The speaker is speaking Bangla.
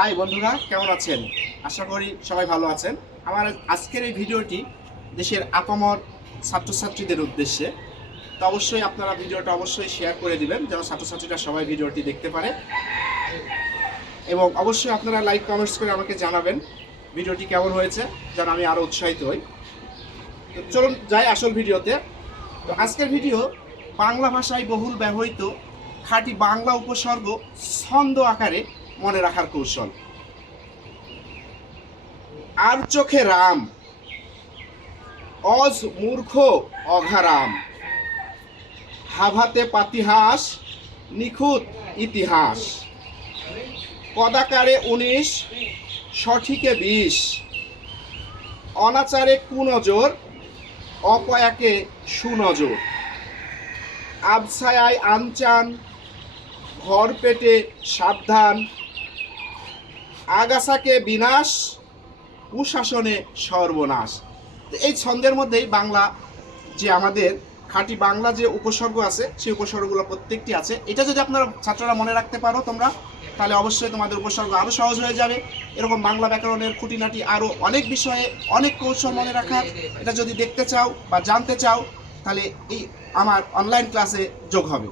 হাই বন্ধুরা, কেমন আছেন? আশা করি সবাই ভালো আছেন। আমার আজকের এই ভিডিওটি দেশের আপামর ছাত্রছাত্রীদের উদ্দেশ্যে। তো অবশ্যই আপনারা ভিডিওটা অবশ্যই শেয়ার করে দিবেন যেন ছাত্রছাত্রীরা সবাই ভিডিওটি দেখতে পারে, এবং অবশ্যই আপনারা লাইক কমেন্টস করে আমাকে জানাবেন ভিডিওটি কেমন হয়েছে, যেন আমি আরও উৎসাহিত হই। তো চলুন যাই আসল ভিডিওতে। তো আজকের ভিডিও বাংলা ভাষায় বহুল ব্যবহৃত খাঁটি বাংলা উপসর্গ ছন্দ আকারে মনে রাখার কৌশল। আর চোখে রাম, অজ মূর্খ অঘারাম, হাভাতে পাতিহাস, নিখুঁত ইতিহাস, কদাকারে 19, সঠিকে 20, অনাচারে কুনজর, অপয়াকে সুনজর, আবছায়ায় আনচান, ঘর পেটে সাবধান, আগাছাকে বিনাশ, কুশাসনে সর্বনাশ। তো এই ছন্দের মধ্যেই বাংলা যে আমাদের খাঁটি বাংলা যে উপসর্গ আছে সেই উপসর্গগুলো প্রত্যেকটি আছে। এটা যদি আপনারা ছাত্ররা মনে রাখতে পারো তোমরা, তাহলে অবশ্যই তোমাদের উপসর্গ আরও সহজ হয়ে যাবে। এরকম বাংলা ব্যাকরণের খুঁটিনাটি আরও অনেক বিষয়ে অনেক কৌশল মনে রাখার, এটা যদি দেখতে চাও বা জানতে চাও তাহলে এই আমার অনলাইন ক্লাসে যোগ হবে।